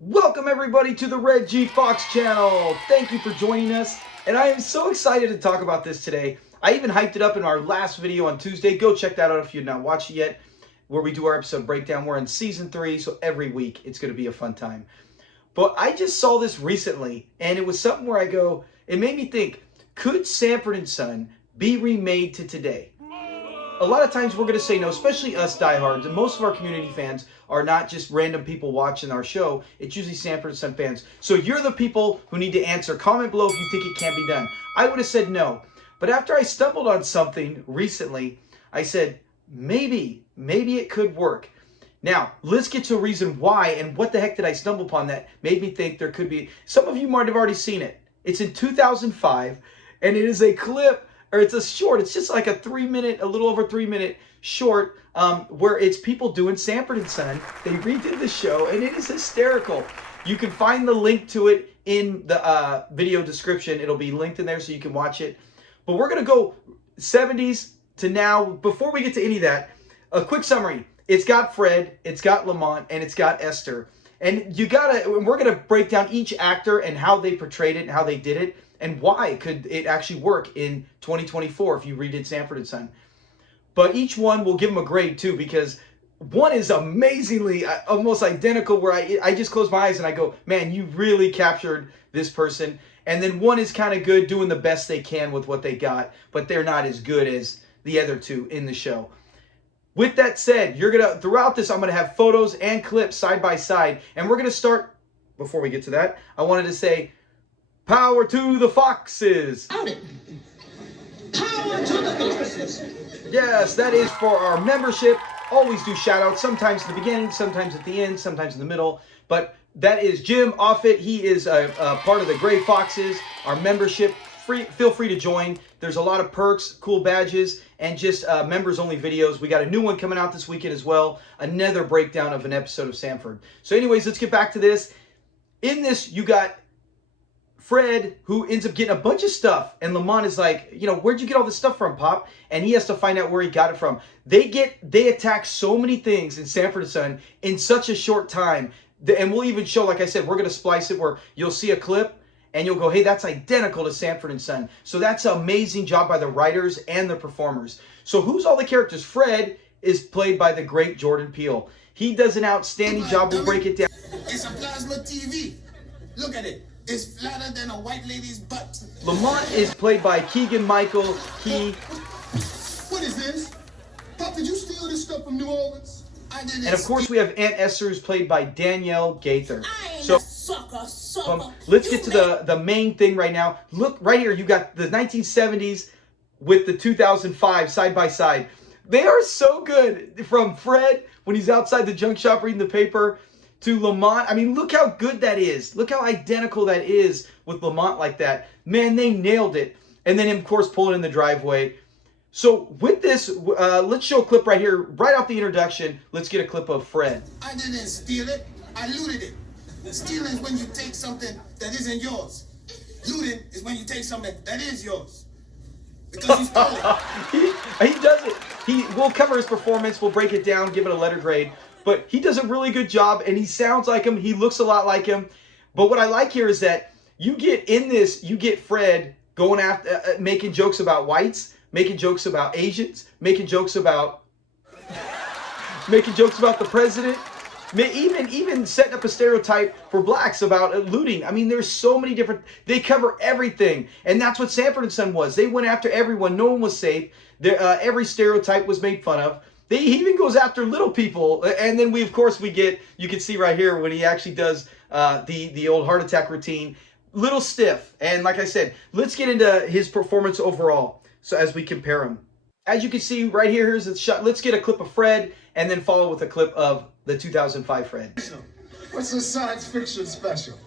Welcome everybody to the Red G Fox channel. Thank you for joining us, and I am so excited to talk about this today. I even hyped it up in our last video on Tuesday. Go check that out if you've not watched it yet, where we do our episode breakdown. We're in season 3, so every week it's going to be a fun time. But I just saw this recently, and it was something where it made me think, could Sanford and Son be remade to today? A lot of times we're going to say no, especially us diehards, and most of our community fans are not just random people watching our show. It's usually Sanford and Son fans. So you're the people who need to answer. Comment below if you think it can't be done. I would have said no. But after I stumbled on something recently, I said, maybe it could work. Now, let's get to a reason why and what the heck did I stumble upon that made me think there could be. Some of you might have already seen it. It's in 2005, and it is a clip. Or it's a short, it's just like a little over 3 minute short, where it's people doing Sanford and Son. They redid the show, and it is hysterical. You can find the link to it in the video description. It'll be linked in there so you can watch it. But we're going to go 70s to now. Before we get to any of that, a quick summary. It's got Fred, it's got Lamont, and it's got Esther. And we're going to break down each actor and how they portrayed it and how they did it. And why could it actually work in 2024 if you redid Sanford and Son. But each one, we'll give them a grade too, because one is amazingly almost identical, where I just close my eyes and I go, man, you really captured this person. And then one is kind of good, doing the best they can with what they got, but they're not as good as the other two in the show. With that said, throughout this, I'm going to have photos and clips side by side. And we're going to start, before we get to that, I wanted to say, power to the Foxes. Power to the Foxes. Yes, that is for our membership. Always do shout outs, sometimes at the beginning, sometimes at the end, sometimes in the middle. But that is Jim Offit. He is a part of the Gray Foxes, our membership. Feel free to join. There's a lot of perks, cool badges, and just members only videos. We got a new one coming out this weekend as well. Another breakdown of an episode of Sanford. So anyways, let's get back to this. In this, you got Fred, who ends up getting a bunch of stuff, and Lamont is like, where'd you get all this stuff from, Pop? And he has to find out where he got it from. They attack so many things in Sanford and Son in such a short time, and we'll even show, like I said, we're going to splice it where you'll see a clip, and you'll go, hey, that's identical to Sanford and Son. So that's an amazing job by the writers and the performers. So who's all the characters? Fred is played by the great Jordan Peele. He does an outstanding job. We'll break it down. It's a plasma TV. Look at it. It's flatter than a white lady's butt. Lamont is played by Keegan-Michael Key. What is this? Pop, did you steal this stuff from New Orleans? I didn't. And of course, we have Aunt Esther, who's played by Danielle Gaither. I ain't So, a sucker. let's get to the main thing right now. Look, right here, you got the 1970s with the 2005 side by side. They are so good. From Fred, when he's outside the junk shop reading the paper, to Lamont. I mean, look how good that is. Look how identical that is with Lamont like that. Man, they nailed it. And then, of course, pulling in the driveway. So with this, let's show a clip right here, right off the introduction. Let's get a clip of Fred. I didn't steal it. I looted it. Stealing is when you take something that isn't yours. Looting is when you take something that is yours. Because you stole it. he does it. We'll cover his performance. We'll break it down, give it a letter grade. But he does a really good job, and he sounds like him. He looks a lot like him. But what I like here is that you get Fred going after, making jokes about whites, making jokes about Asians, making jokes about the president, even setting up a stereotype for blacks about looting. I mean, there's so many different. They cover everything, and that's what Sanford and Son was. They went after everyone. No one was safe. Every stereotype was made fun of. He even goes after little people, and then you can see right here when he actually does the old heart attack routine, little stiff. And like I said, let's get into his performance overall. So as we compare him, as you can see right here, here's a shot. Let's get a clip of Fred, and then follow with a clip of the 2005 Fred. What's the science fiction special?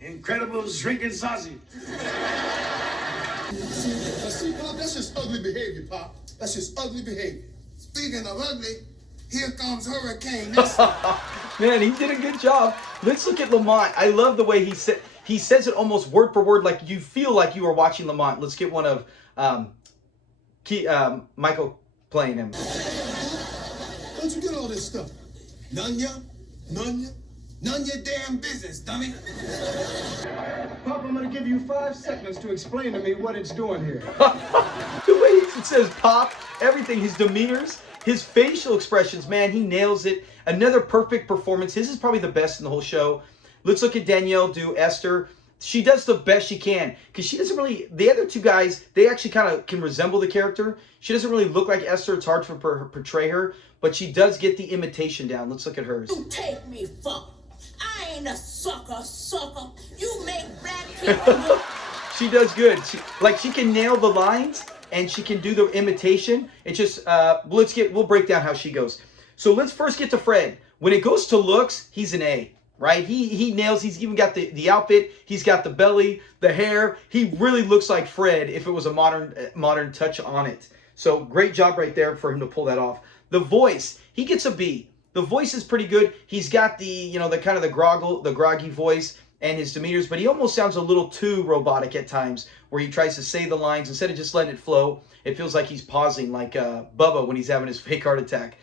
Incredibles drinking sausage. See, Pop, that's just ugly behavior, Pop. That's just ugly behavior. Speaking of ugly, here comes Hurricane. Man, he did a good job. Let's look at Lamont. I love the way he says it almost word for word, like you feel like you are watching Lamont. Let's get one of Michael playing him. Where'd you get all this stuff? Nunya? None of your damn business, dummy. Pop, I'm gonna give you 5 seconds to explain to me what it's doing here. The way it says Pop, everything, his demeanors, his facial expressions, man, he nails it. Another perfect performance. His is probably the best in the whole show. Let's look at Danielle do Esther. She does the best she can because she doesn't really, the other two guys, they actually kind of can resemble the character. She doesn't really look like Esther. It's hard to portray her, but she does get the imitation down. Let's look at hers. You take me for. I ain't a sucker. You make black people look. She does good. She can nail the lines and she can do the imitation. It's just we'll break down how she goes. So let's first get to Fred. When it goes to looks, he's an A, right? He nails. He's even got the outfit. He's got the belly, the hair. He really looks like Fred if it was a modern touch on it. So great job right there for him to pull that off. The voice, he gets a B. The voice is pretty good. He's got the kind of the groggy voice and his demeanors, but he almost sounds a little too robotic at times where he tries to say the lines instead of just letting it flow. It feels like he's pausing like Bubba when he's having his fake heart attack.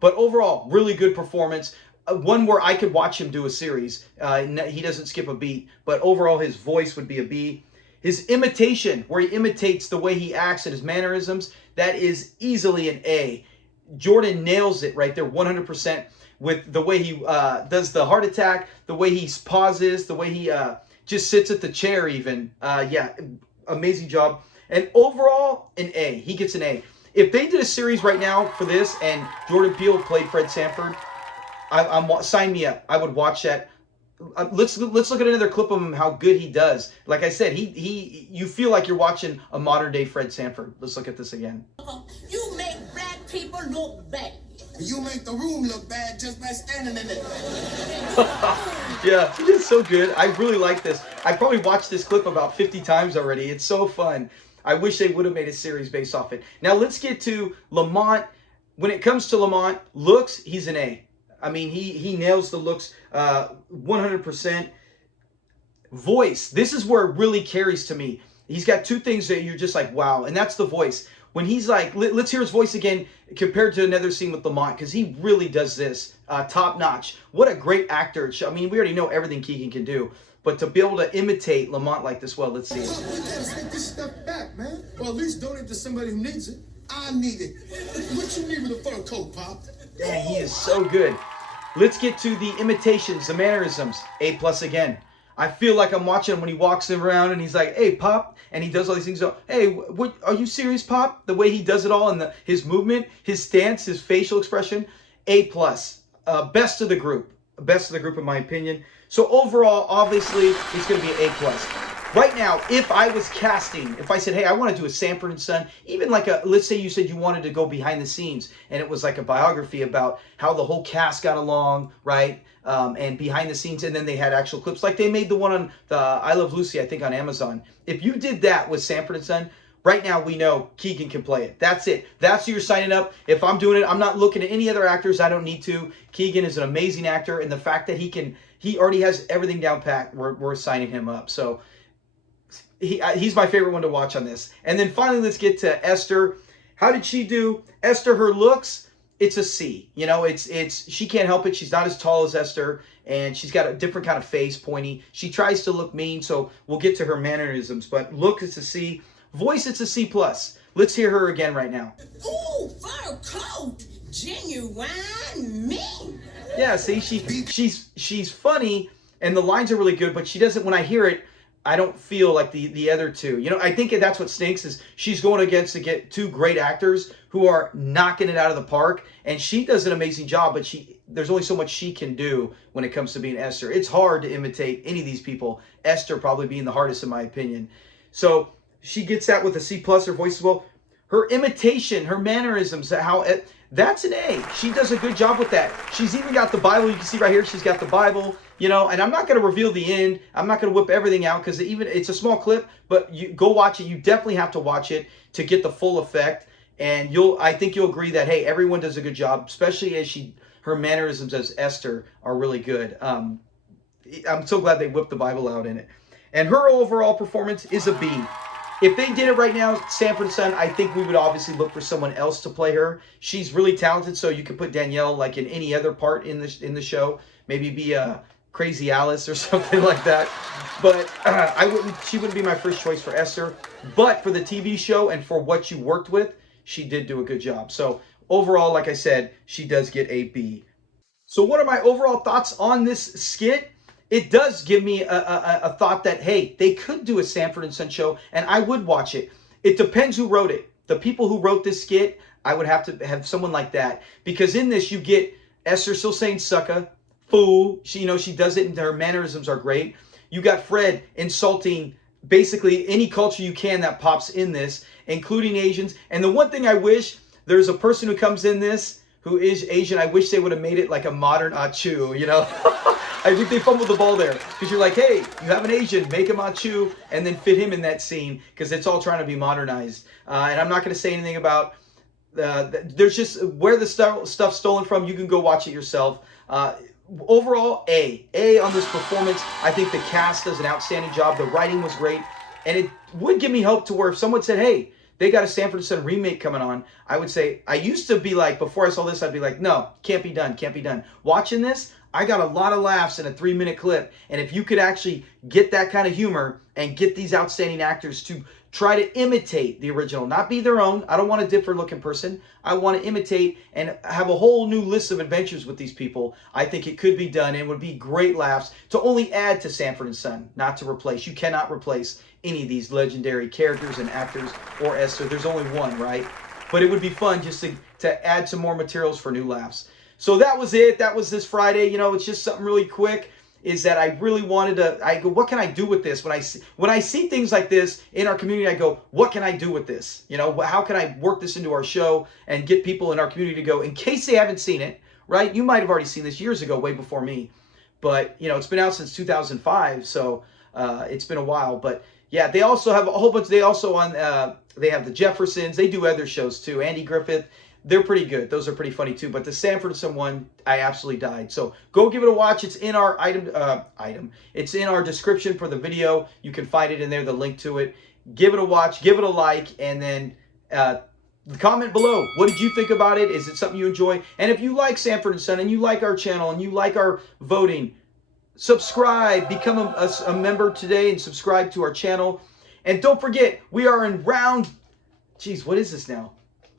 But overall, really good performance. One where I could watch him do a series. He doesn't skip a beat, but overall his voice would be a B. His imitation, where he imitates the way he acts and his mannerisms, that is easily an A. Jordan nails it right there 100% with the way he does the heart attack, the way he pauses, the way he just sits at the chair even. Yeah, amazing job. And overall, an A. He gets an A. If they did a series right now for this and Jordan Peele played Fred Sanford, sign me up. I would watch that. Let's look at another clip of him, how good he does. Like I said, you feel like you're watching a modern day Fred Sanford. Let's look at this again. You make black people look bad. You make the room look bad just by standing in it. Yeah, he did so good. I really like this. I probably watched this clip about 50 times already. It's so fun. I wish they would have made a series based off it. Now let's get to Lamont. When it comes to Lamont, looks, he's an A. I mean, he nails the looks 100%. Voice, this is where it really carries to me. He's got two things that you're just like, wow, and that's the voice. When he's like, let's hear his voice again compared to another scene with Lamont, because he really does this top notch. What a great actor. I mean, we already know everything Keegan can do, but to be able to imitate Lamont like this, well, let's see. We gotta take this stuff back, man. Or at least donate to somebody who needs it. I need it. What you need with a fur coat, Pop? Man, he is so good. Let's get to the imitations, the mannerisms. A+ again. I feel like I'm watching him when he walks around and he's like, hey, Pop. And he does all these things. Hey, what, are you serious, Pop? The way he does it all and his movement, his stance, his facial expression. A+. Best of the group. Best of the group in my opinion. So overall, obviously, it's going to be an A+. Right now, if I was casting, if I said, hey, I want to do a Sanford and Son, even like let's say you said you wanted to go behind the scenes and it was like a biography about how the whole cast got along, right? And behind the scenes, and then they had actual clips. Like they made the one on the I Love Lucy, I think on Amazon. If you did that with Sanford and Son, right now we know Keegan can play it. That's it. That's who you're signing up. If I'm doing it, I'm not looking at any other actors. I don't need to. Keegan is an amazing actor, and the fact that he already has everything down pat, we're signing him up. So he's my favorite one to watch on this. And then finally, let's get to Esther. How did she do? Esther, her looks, it's a C. You know, she can't help it. She's not as tall as Esther, and she's got a different kind of face, pointy. She tries to look mean, so we'll get to her mannerisms. But look, it's a C. Voice, it's a C+. Let's hear her again right now. Ooh, fur coat, genuine mean. Yeah, see, she's funny, and the lines are really good, but she doesn't, when I hear it, I don't feel like the other two. You know, I think that's what stinks is she's going against to get two great actors who are knocking it out of the park, and she does an amazing job, but there's only so much she can do when it comes to being Esther. It's hard to imitate any of these people, Esther probably being the hardest in my opinion. So she gets that with a C+, her voice as well. Her imitation, her mannerisms, that's an A. She does a good job with that. She's even got the Bible. You can see right here, she's got the Bible, you know, and I'm not going to reveal the end. I'm not going to whip everything out because it's a small clip, but you go watch it. You definitely have to watch it to get the full effect. And I think you'll agree that, hey, everyone does a good job, especially as her mannerisms as Esther are really good. I'm so glad they whipped the Bible out in it. And her overall performance is a B. If they did it right now, Sanford and Son, I think we would obviously look for someone else to play her. She's really talented, so you could put Danielle like in any other part in the show. Maybe be Crazy Alice or something like that. But she wouldn't be my first choice for Esther. But for the TV show and for what you worked with, she did do a good job. So overall, like I said, she does get a B. So what are my overall thoughts on this skit? It does give me a thought that, hey, they could do a Sanford and Son show, and I would watch it. It depends who wrote it. The people who wrote this skit, I would have to have someone like that. Because in this, you get Esther still saying sucker, fool. She does it, and her mannerisms are great. You got Fred insulting basically any culture you can that pops in this, including Asians. And the one thing I wish, there's a person who comes in this who is Asian. I wish they would have made it like a modern Achu, I think they fumbled the ball there. Because you're like, hey, you have an Asian, make him Achu, and then fit him in that scene, because it's all trying to be modernized. And I'm not going to say anything about, there's just, where the stuff's stolen from, you can go watch it yourself. Overall, A on this performance. I think the cast does an outstanding job. The writing was great. And it would give me hope to where if someone said, hey, they got a Sanford and Son remake coming on, I would say, I used to be like, before I saw this, I'd be like, no, can't be done, can't be done. Watching this, I got a lot of laughs in a 3-minute clip. And if you could actually get that kind of humor and get these outstanding actors to try to imitate the original, not be their own. I don't want a different looking person. I want to imitate and have a whole new list of adventures with these people. I think it could be done and would be great laughs to only add to Sanford and Son, not to replace. You cannot replace any of these legendary characters and actors or Esther. There's only one, right? But it would be fun just to add some more materials for new laughs. So that was it. That was this Friday. It's just something really quick. Is that I really wanted to, I go, what can I do with this? When I see things like this in our community, I go, what can I do with this? How can I work this into our show and get people in our community to go, in case they haven't seen it, right? You might have already seen this years ago, way before me. But, it's been out since 2005, so it's been a while. But, yeah, they also have a whole bunch, they also they have the Jeffersons. They do other shows, too. Andy Griffith. They're pretty good. Those are pretty funny too. But the Sanford and Son one, I absolutely died. So go give it a watch. It's in our It's in our description for the video. You can find it in there, the link to it. Give it a watch. Give it a like. And then comment below. What did you think about it? Is it something you enjoy? And if you like Sanford and Son and you like our channel and you like our voting, subscribe. Become a member today and subscribe to our channel. And don't forget, we are in round... Geez, what is this now?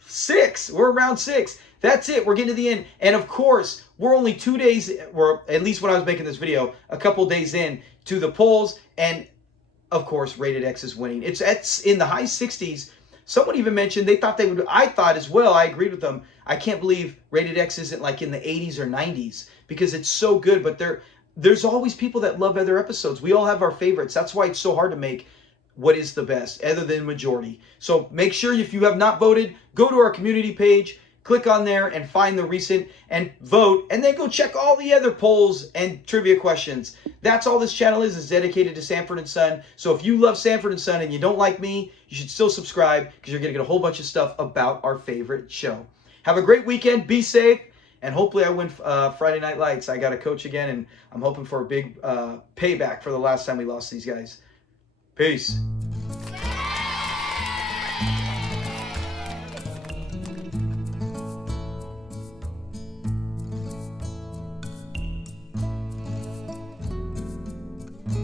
6. We're around 6. That's it. We're getting to the end. And of course, we're only 2 days, or at least when I was making this video, a couple days in to the polls. And of course, Rated X is winning. It's in the high 60s. Someone even mentioned they thought they would. I thought as well. I agreed with them. I can't believe Rated X isn't like in the 80s or 90s because it's so good. But there's always people that love other episodes. We all have our favorites. That's why it's so hard to make what is the best, other than majority. So make sure if you have not voted, go to our community page, click on there and find the recent and vote, and then go check all the other polls and trivia questions. That's all this channel is dedicated to Sanford and Son. So if you love Sanford and Son and you don't like me, you should still subscribe because you're going to get a whole bunch of stuff about our favorite show. Have a great weekend. Be safe. And hopefully I win Friday Night Lights. I got to coach again, and I'm hoping for a big payback for the last time we lost these guys. Peace.